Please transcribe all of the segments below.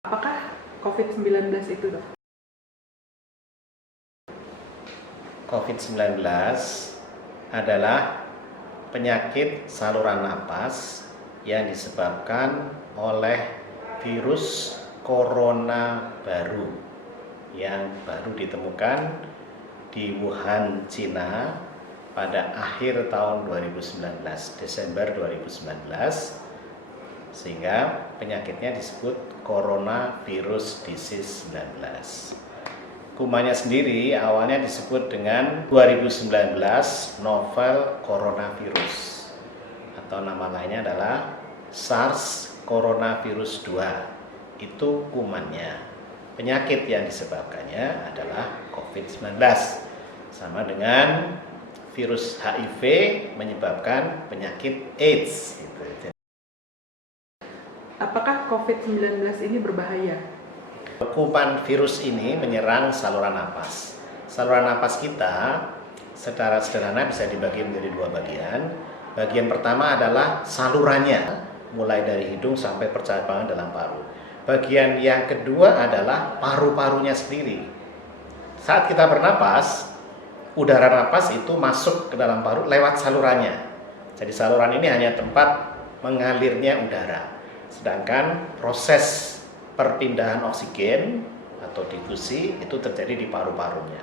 Apakah COVID-19 itu, Dok? COVID-19 adalah penyakit saluran napas yang disebabkan oleh virus corona baru yang baru ditemukan di Wuhan, Cina pada akhir tahun 2019, Desember 2019, sehingga penyakitnya disebut coronavirus disease 19. Kumannya sendiri awalnya disebut dengan 2019 novel coronavirus, atau nama lainnya adalah SARS coronavirus 2. Itu kumannya. Penyakit yang disebabkannya adalah COVID-19. Sama dengan virus HIV menyebabkan penyakit AIDS. Apakah COVID-19 ini berbahaya? Kuman virus ini menyerang saluran napas. Saluran napas kita secara sederhana bisa dibagi menjadi dua bagian. Bagian pertama adalah salurannya, mulai dari hidung sampai percabangan dalam paru. Bagian yang kedua adalah paru-parunya sendiri. Saat kita bernapas, udara napas itu masuk ke dalam paru lewat salurannya. Jadi saluran ini hanya tempat mengalirnya udara. Sedangkan proses perpindahan oksigen atau difusi itu terjadi di paru-parunya.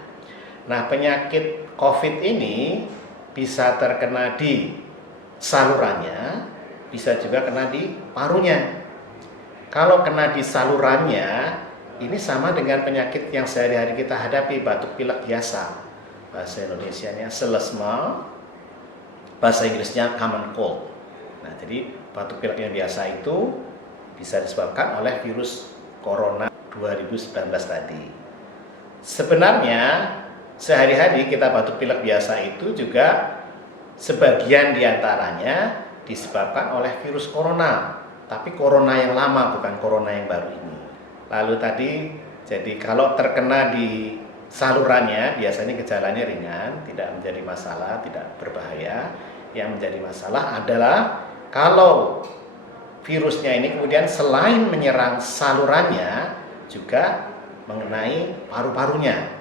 Nah, penyakit COVID ini bisa terkena di salurannya, bisa juga kena di parunya. Kalau kena di salurannya, ini sama dengan penyakit yang sehari-hari kita hadapi, batuk pilek biasa. Bahasa Indonesianya selesma, bahasa Inggrisnya common cold. Nah, jadi batuk pilek yang biasa itu bisa disebabkan oleh virus corona 2019 tadi. Sebenarnya sehari-hari kita batuk pilek biasa itu juga sebagian diantaranya disebabkan oleh virus corona, tapi corona yang lama, bukan corona yang baru ini. Lalu tadi, jadi kalau terkena di salurannya biasanya gejalanya ringan, tidak menjadi masalah, tidak berbahaya. Yang menjadi masalah adalah kalau virusnya ini kemudian selain menyerang salurannya juga mengenai paru-parunya.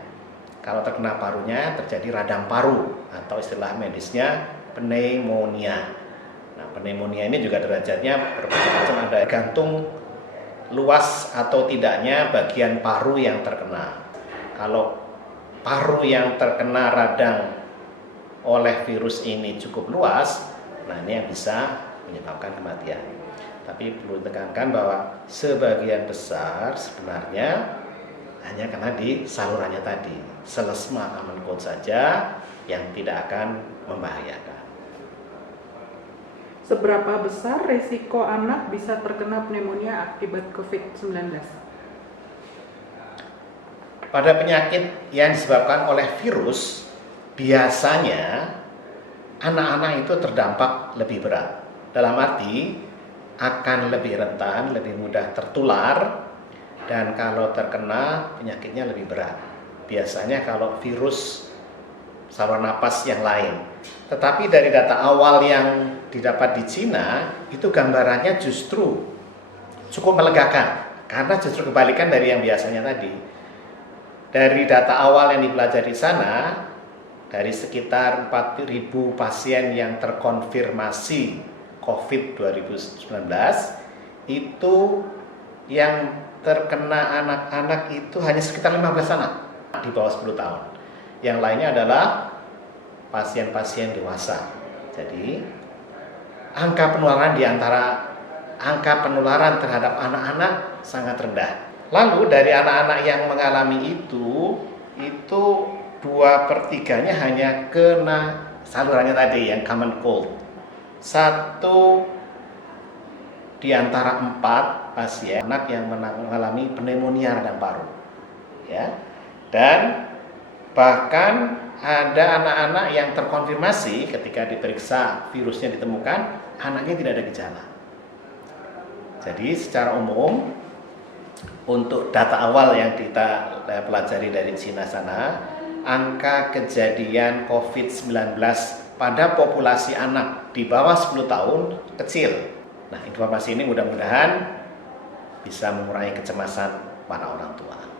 Kalau terkena parunya terjadi radang paru atau istilah medisnya pneumonia. Nah, pneumonia ini juga derajatnya bermacam-macam, ada gantung luas atau tidaknya bagian paru yang terkena. Kalau paru yang terkena radang oleh virus ini cukup luas, nah ini yang bisa menyebabkan kematian. Tapi perlu ditekankan bahwa sebagian besar sebenarnya hanya kena di salurannya tadi, selesma common cold saja yang tidak akan membahayakan. Seberapa besar risiko anak bisa terkena pneumonia akibat COVID-19? Pada penyakit yang disebabkan oleh virus, biasanya anak-anak itu terdampak lebih berat. Dalam arti akan lebih rentan, lebih mudah tertular, dan kalau terkena penyakitnya lebih berat. Biasanya kalau virus saluran napas yang lain. Tetapi dari data awal yang didapat di Cina, itu gambarannya justru cukup melegakan, karena justru kebalikan dari yang biasanya tadi. Dari data awal yang dipelajari di sana, dari sekitar 4.000 pasien yang terkonfirmasi COVID 2019, itu yang terkena anak-anak itu hanya sekitar 15 anak di bawah 10 tahun. Yang lainnya adalah pasien-pasien dewasa. Jadi angka penularan di antara angka penularan terhadap anak-anak sangat rendah. Lalu dari anak-anak yang mengalami itu 2/3-nya hanya kena salurannya tadi yang common cold. 1 di antara 4 pasien anak yang mengalami pneumonia radang paru, ya. Dan bahkan ada anak-anak yang terkonfirmasi ketika diperiksa virusnya ditemukan anaknya tidak ada gejala. Jadi secara umum untuk data awal yang kita pelajari dari Cina sana, angka kejadian COVID-19 pada populasi anak di bawah 10 tahun kecil. Nah, informasi ini mudah-mudahan bisa mengurangi kecemasan para orang tua.